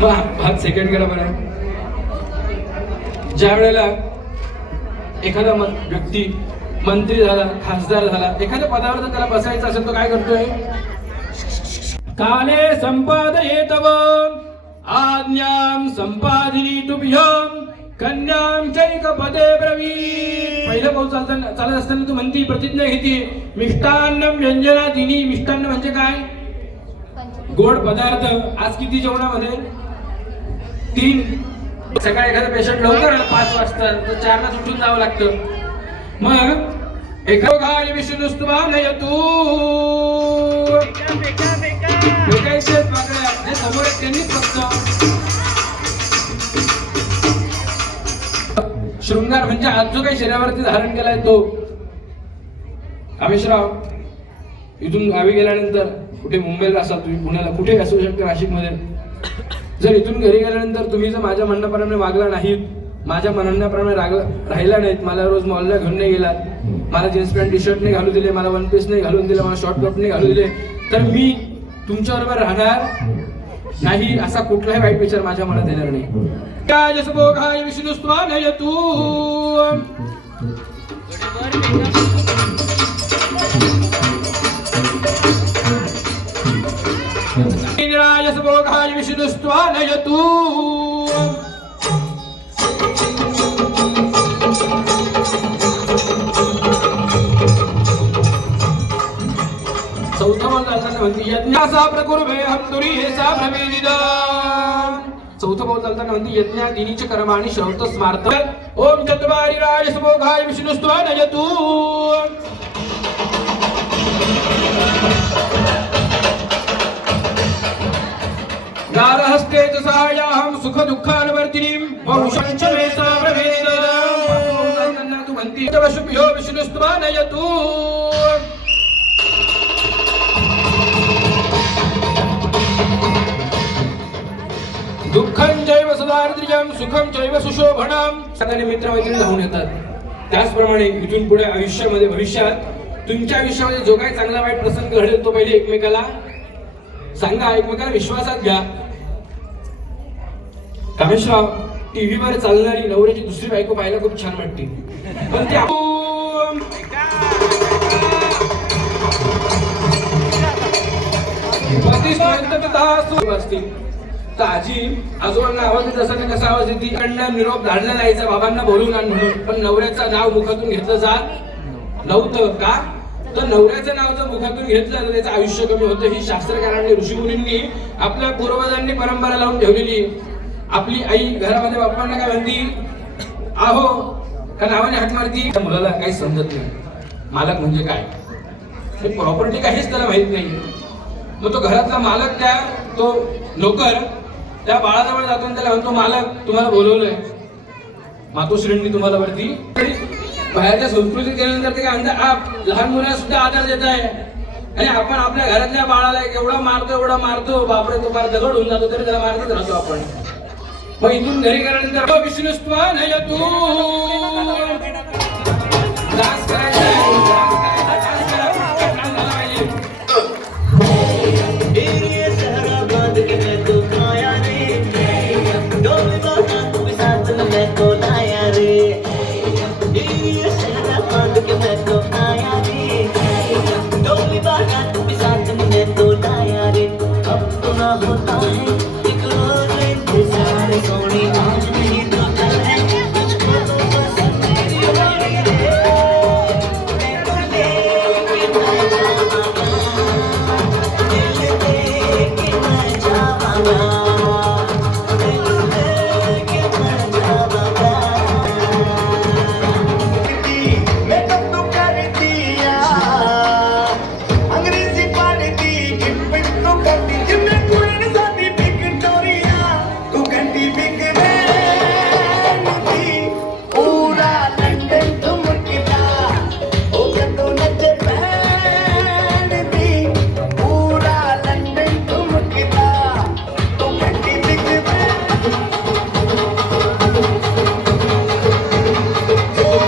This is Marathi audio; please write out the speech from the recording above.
हात सेकंड करा बरं. ज्या वेळेला एखादा व्यक्ती मंत्री झाला, खासदार झाला, एखाद्या पदावर जर त्याला बसायचं असेल तो काय करतोय? काले संपादयेतव आज्ञां संपादिनी तुभ्यं कन्यां चैक पदे ब्रवीत. पहिलं पाऊल चालत असताना तू म्हणती, प्रतिज्ञा घेती, मिष्टान्नम व्यंजना दिनी. मिष्टान्न म्हणजे काय? गोड पदार्थ. आज किती जेवणामध्ये? 3. सकाळी एखादा पेशंट लवकर आला 5 वाजता तर 4 ला सुटून जावं लागतं. मग एखादा विष्णुस्तुवानयतु समोर त्यांनीच फक्त शृंगार म्हणजे आज जो काही शरीरावरती धारण केलाय तो. कामेशराव इथून गावी गेल्यानंतर कुठे मुंबईला असाल तुम्ही, पुण्याला कुठे असू शकता, नाशिक मध्ये, जर इथून घरी गेल्यानंतर तुम्ही जर माझ्या म्हणण्याप्रमाणे वागला नाहीत, माझ्या म्हणण्याप्रमाणे राहिला नाहीत, मला रोज मॉलला घेऊन नाही गेलात, मला जीन्स पॅन्ट टी शर्ट नाही घालू दिले, मला वन पीस नाही घालून दिले, मला शॉर्ट टॉप नाही घालू दिले, तर मी तुमच्याबरोबर राहणार नाही असा कुठलाही वाईट विचार माझ्या मनात येणार नाही. विष्णुस्त्वानयतु इंद्रायसभोगाय विष्णुस्त्वानयतु. चौथा पाऊल चालताना म्हणते यज्ञासा प्रकुर्वे हंतुरी हे सा प्रवेदिदा. चौथा पाऊल चालताना म्हणते यज्ञा दिनीच कर्माणि श्रौत स्मार्त. ओम चत्वारि राजसभोगाय विष्णुस्त्वानयतु. गारहस्ते च सहायाहं सुख दुःखानुवर्तिनीं वहुषञ्च मे सा प्रवेदिदा. तू म्हणती तवशुभ्यो विष्णुस्त्वानयतु. दुःखं चैव सदार्द्रियं सुखं चैव सुशोभनं. सगळे मित्रमैत्रिणी धावून येतात. त्याचप्रमाणे इथून पुढे आयुष्यामध्ये भविष्यात तुमच्या आयुष्यामध्ये जो काही चांगला वाईट प्रसंग घडेल तो पहिले एकमेकाला सांगा, एकमेकाला विश्वासात घ्या. कामेशराव टीव्हीवर चालणारी नवऱ्याची दुसरी बायको पाहायला खूप छान वाटते, पण ती तर आजी आजोबांना आवाज देत असताना कसा आवाज येते? कडनं निरोप धाडला जायचा बाबांना बोलून आण म्हणून, पण नवऱ्याचं नाव मुखातून घेतलं जात नव्हतं. का? तर नवऱ्याचं नाव जर मुखातून घेतलं तर त्याचं आयुष्य कमी होतं. ही शास्त्रकारांनी, ऋषीमुनींनी, आपल्या पूर्वजांनी परंपरा लावून ठेवलेली. आपली आई घरामध्ये बाप्पांना काय म्हणती? आहो का नावाने हाक मारती. मुलाला काही समजत नाही मालक म्हणजे काय, प्रॉपर्टी काहीच त्याला माहित नाही. मग तो घरातला मालक, त्या तो नोकर त्या बाळाजवळ जातो आणि त्याला म्हणतो, मालक तुम्हाला बोलवलंय, मातोश्रींनी तुम्हाला वरती. बाहेरच्या संस्कृतीत गेल्यानंतर ते काय म्हणतात, आप लहान मुलाला सुद्धा आदर देत आहे आणि आपण आपल्या घरातल्या बाळाला एवढा मारतो बापरे, तो फार दगड होऊन जातो तरी त्याला मारतच राहतो आपण. मग इथून घरी गेल्यानंतर विष्णुस्त्वानयतु डान्स करायचा होता है एक रोज इंतजार सोनी